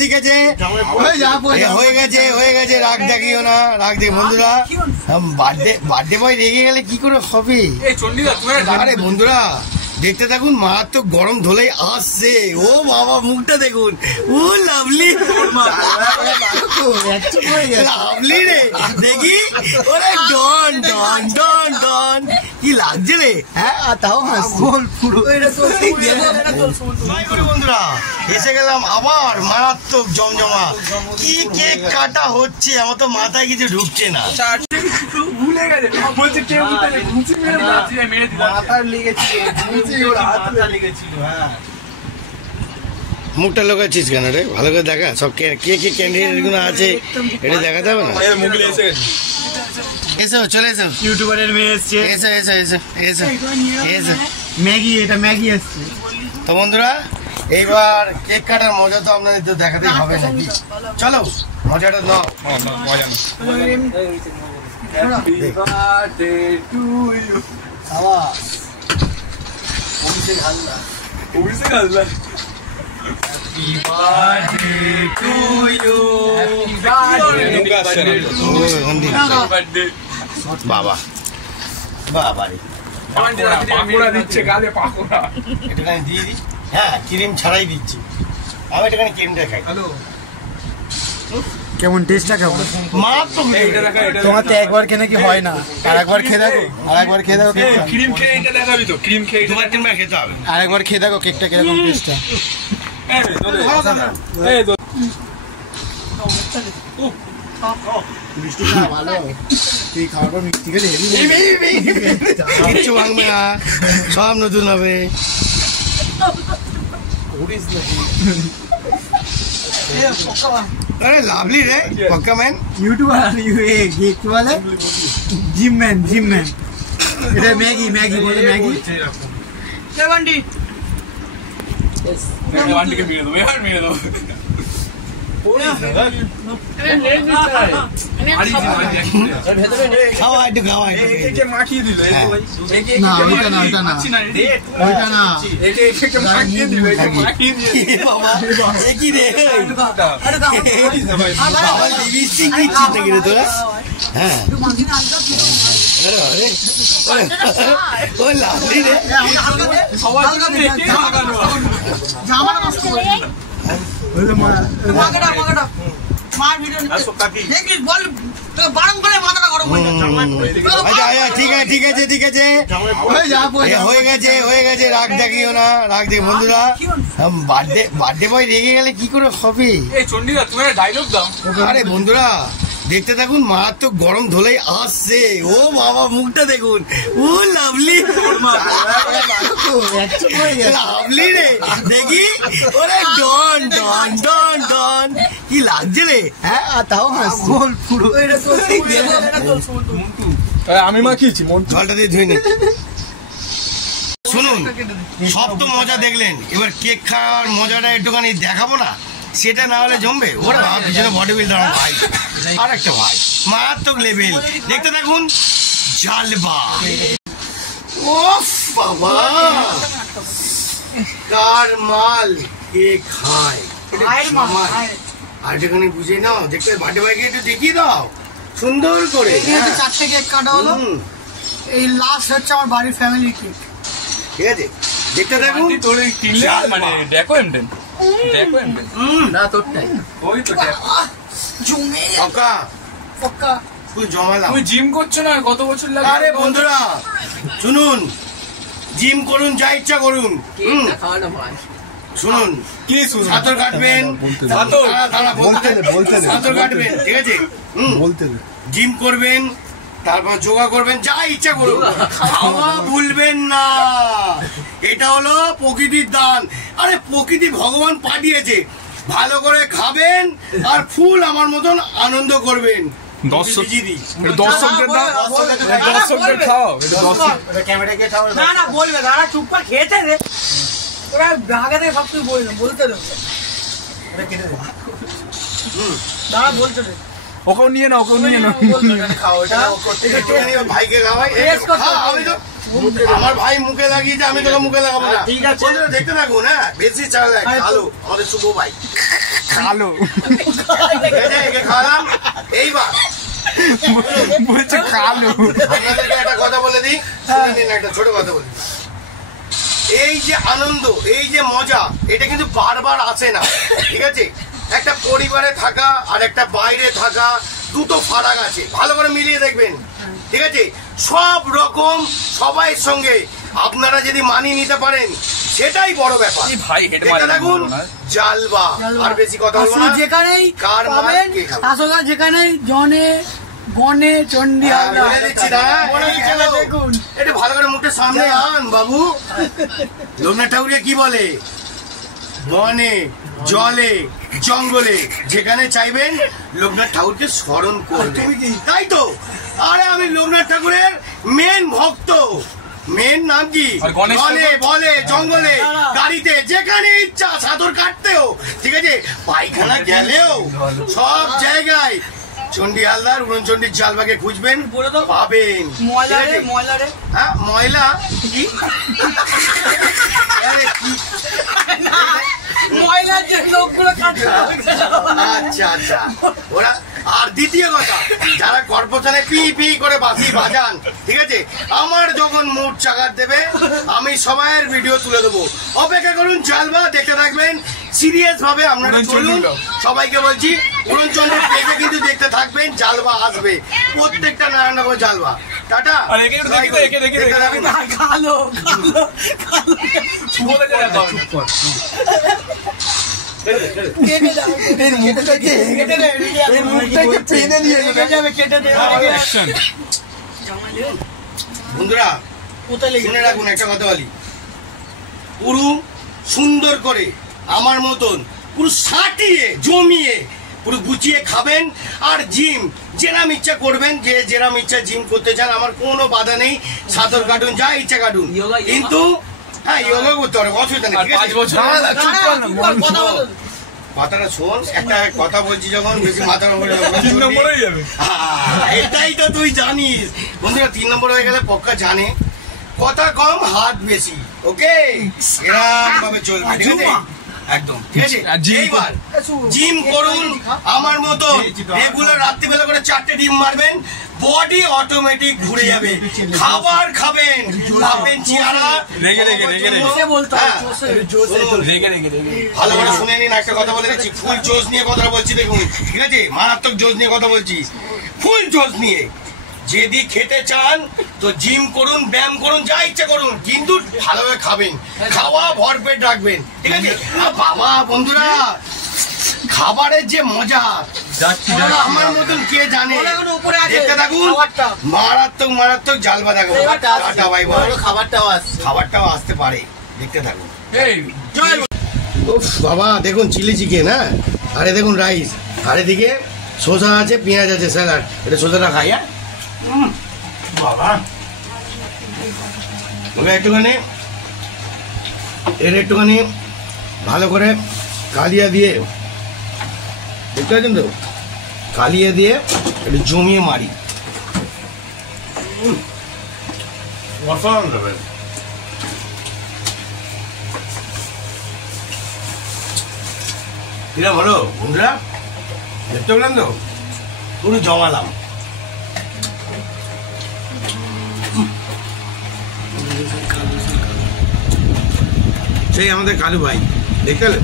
ঠিক আছে হয়ে গেছে রাগ দেখিও না রাগ দেখি বন্ধুরা বার্থডে বয় রেগে গেলে কি করে হবে আরে বন্ধুরা দেখতে থাকুন মারাত্মক গরম ধলেই আসছে ও বাবা মুখটা দেখুন ও লাভলি লাভলি রে দেখি ওরে ডন ডন ডন ডন কি লাগছে রে হ্যাঁ তাও বন্ধুরা এসে গেলাম আবার মারাত্মক জমজমা কি কেক কাটা হচ্ছে আমার তো মাথায় কিছু ঢুকছে না ভুলে গেছে বলছে কেউ মাথার লেগেছে মুখটা লোকাচ্ছিস কেন রে ভালো করে দেখা সব কে কে ক্যান্ডিডেট গুলো আছে এটা দেখাতে হবে না এসো চলে এসো ইউটিউবারের মেয়ে এসছে এসো এসো এসো এসো এসো ম্যাগি এটা ম্যাগি এসছে তো বন্ধুরা এইবার কেক কাটার মজা তো আপনাদের তো দেখাতেই হবে নাকি চলো মজাটা নাও মজা Happy birthday to you. Awas. Obviously Happy birthday to you. Happy birthday. বাবা বাবা রে পাকোড়া দিচ্ছে গালে পাকোড়া এটাখানে দিয়ে দিই হ্যাঁ ক্রিম ছাড়াই দিচ্ছি আমি এটাখানে ক্রিমটা খাই হ্যালো কেমন টেস্টটা কেমন তোমার তো একবার খেলে কি হয় না আরেকবার খেয়ে দেখো আরেকবার খেয়ে দেখো ক্রিম খেয়ে এটা দেখাবি তো ক্রিম খেয়ে দুবার তিনবার খেতে হবে আরেকবার খেয়ে দেখো কেকটা কিরকম টেস্টটা মিষ্টিটা ভালো তুই খাওয়ার পর মিষ্টি খেলে কিচ্ছু ভাঙবে না সব নতুন হবে अरे लाभली रे पक्का मैन यूट्यूबर ये वाले जिम मैन এটা ম্যাগি বলে ম্যাগি কে বান্টি বান্টিকে মেরে দেবো यार মেরে দেবো খাওয়া একটু মাখিয়ে দিল না ওটা না মাখিয়ে দিল বাবা কি রে বাবা লিপস্টিক দিচ্ছিস নাকি রে তোরা হ্যাঁ ও লাভলি রে সবাই জামা নষ্ট করে ঠিক আছে হয়ে গেছে রাগ দেখিও না রাগ দেখি বন্ধুরা বার্থডে বয় রেগে গেলে কি করে হবে আরে বন্ধুরা দেখতে থাকুন মারাত্মক গরম ধলেই আসছে ও বাবা মুখটা দেখুন ও লাভলি লাভলি রে দেখি ওরে ডন ডন ডন ডন কি লাগছে রে হ্যাঁ তাও পুরো আমি মাখিয়েছি জলটা দিয়ে ধুয়ে নি শুনুন সব তো মজা দেখলেন এবার কেক খাওয়ার মজাটা একটুখানি দেখাবো না সেটা না হলে জমবে ওরা পিছনে বডি বিল্ডার ভাই আর একটা ভাই মারাত্মক লেভেল দেখতে থাকুন জালবা ও বাবা কার মাল কে খায় আর যেখানে বুঝে নাও দেখতে বার্থডে বয়কে একটু দেখিয়ে দাও সুন্দর করে চারটে কেক কাটা হলো এই লাস্ট হচ্ছে আমার বাড়ির ফ্যামিলি কেক ঠিক আছে দেখতে থাকুন তোর মানে দেখো এমডেন না তোরটাই ওই তো জমে পক্কা তুই জমালাম তুমি জিম করছো না কত বছর লাগে আরে বন্ধুরা শুনুন জিম করুন যা ইচ্ছা করুন শুনুন কি শুনুন সাঁতার কাটবেন সাঁতার কাটবেন ঠিক আছে বলতে জিম করবেন তারপর যোগা করবেন যা ইচ্ছা করুন খাওয়া ভুলবেন না এটা হলো প্রকৃতির দান আরে প্রকৃতি ভগবান পাঠিয়েছে ভালো করে খাবেন আর ফুল আমার মতন আনন্দ করবেন দর্শকদের খাও ক্যামেরাকে খাও না বলবে দাঁড়া চুপ করে খেয়েছে রে ওরা ভাগে থেকে সব কিছু বলতে দেবো দাঁড়া বলতে দে ওকেও নিয়ে নাও ভাইকে খাওয়াই আমি তো আমার ভাই মুখে লাগিয়েছে, আমি তোকে মুখে লাগাবো না। ঠিক আছে। বন্ধুরা দেখতে থাকুন, হ্যাঁ বেশি চাল কালো আমাদের শুভ ভাই কালো একে খাওয়ালাম। এইবার বলছে কালো। আপনাদেরকে একটা কথা বলে দিই, শুনে নিন, একটা ছোট কথা বলি। এই যে আনন্দ, এই যে মজা, এটা কিন্তু বারবার আসে না, ঠিক আছে? একটা পরিবারে থাকা আর একটা বাইরে থাকা দুটো ফারাক আছে, ভালো করে মিলিয়ে দেখবেন, ঠিক আছে? সব রকম সবাই সঙ্গে আপনারা যদি মানিয়ে নিতে পারেন সেটাই বড় ব্যাপার। এই ভাই হেড দেখতে থাকুন জালবা, আর বেশি কথা বলবো না। যেখানেই কার মার পাবেন, কে খাবে? আসলে যেখানেই জনে বনে চন্ডী আমি বলে দিচ্ছি দাদা, দেখুন এটা ভালো করে মুখটা সামনে আন বাবু। লোকনাথ ঠাকুরকে কি বলে? বনে, জলে, জঙ্গলে যেখানে চাইবেন লোকনাথ ঠাকুরকে স্মরণ করবেন, তাই তো? আরে আমি লোকনাথ ঠাকুরের মেন ভক্ত। মেন নাম কি? আর গণেশ জলে, বলে, জঙ্গলে, গাড়িতে, যেখানে ইচ্ছা, সাঁতার কাটতেও, ঠিক আছে, পায়খানা গেলেও, সব জায়গায় চণ্ডী হালদার উড়নচণ্ডীর জালবাগে খুঁজবেন, পাবেন। ময়লা ঠিক রে, আছে? ময়লা রে। হ্যাঁ ময়লা কি? আরে কি? ময়লার যে লোকগুলো কাটছে আচ্ছা আচ্ছা, ওরা। আর দ্বিতীয় কথা, যারা কর্পোরেশনে পি পি করে বাঁশি বাজান, ঠিক আছে, আমার যখন মুড চাকার দেবে আমি সবাইয়ের ভিডিও তুলে দেবো, অপেক্ষা করুন। জালবা দেখতে থাকবেন, সিরিয়াস ভাবে আপনারা চলুন। সবাইকে বলছি উড়নচণ্ডীর পেজে কিন্তু দেখতে থাকবেন, জালবা আসবে প্রত্যেকটা নারায়ণনগর জালবা। টাটা। আর একে একটু দেখি তো, একে দেখি তো, দেখতে থাকুন। কালো কালো কালো বলে যায় না। কেটে দাও, এর মুখটা যে কেটে দে, এর মুখটাকে টেনে নিয়ে কেটে যাবে, কেটে দে। অ্যাকশন। বন্ধুরা কোথায় লেগে শুনে রাখুন, একটা কথা বলি, পুরো সুন্দর করে আমার মতন পুরো সাটিয়ে জমিয়ে পুরো গুছিয়ে খাবেন। আর জিম যেরাম ইচ্ছা করবেন, যে যেরাম ইচ্ছা জিম করতে চান, আমার কোনো বাধা নেই, সাঁতার কাটুন, যা ইচ্ছা কাটুন, কিন্তু হ্যাঁ ইয়োগা করতে হবে, অসুবিধা নেই, আর ঠিক 5 আছে? বছর চুপ কর না, কথা বলো। কথাটা শোন, একটা কথা বলছি যখন বেশি মাথার উপরে 3 নম্বর হয়ে যাবে। এটাই তো তুই জানিস। বন্ধুরা 3 নম্বর হয়ে গেলে পক্কা জানে, কথা কম হাত বেশি, ওকে? এরকম ভাবে চলবে, ঠিক আছে? একদম ঠিক আছে। আর জিম এইবার জিম করুন আমার মতো, রেগুলার রাত্রিবেলা করে 4টে ডিম মারবেন, বডি অটোমেটিক ঘুরে যাবে। খাবার খাবেন, ভাববেন চেহারা রেগে রেগে রেগে রেগে। জোসে বলতে হ্যাঁ, হবে, জোসে। শুনুন, রেগে রেগে রেগে। ভালো করে শুনে নিন, একটা কথা বলে দিচ্ছি, ফুল জোশ নিয়ে কথা বলছি, দেখুন, ঠিক আছে? মারাত্মক জোশ নিয়ে কথা বলছি, ফুল জোশ নিয়ে। যদি খেতে চান তো জিম করুন, ব্যায়াম করুন, যা ইচ্ছা করুন, কিন্তু ভালোভাবে খাবেন, খাওয়া ভরপেট রাখবেন, ঠিক আছে? বাবা বন্ধুরা, খাবারের যে মজা আমার মতন কে জানে। উপরে আছে দেখতে থাকুন, খাবারটা। মারাত্মক মারাত্মক জালবা দেখাবো। খাবারটা আসছে। Tata, bye bye. খাবারটাও আসছে। খাবারটাও আসতে পারে, দেখতে থাকুন। এই জয় উফ বাবা, দেখুন চিলি চিকেন, হ্যাঁ, আরে দেখুন রাইস, আর এদিকে শসা আছে, পেঁয়াজ আছে, স্যালাড। এটা শসাটা খাই, হ্যাঁ বাবা। একটুখানি এর একটুখানি ভালো করে কালিয়া দিয়ে, দেখতে পাচ্ছেন তো, কালিয়া দিয়ে একটু জমিয়ে মারি। অসাধারণ দেবেন। কিরম হলো বন্ধুরা, দেখতে পেলেন তো, পুরো জমালাম। সেই আমাদের কালু ভাই, দেখতে পেলেন?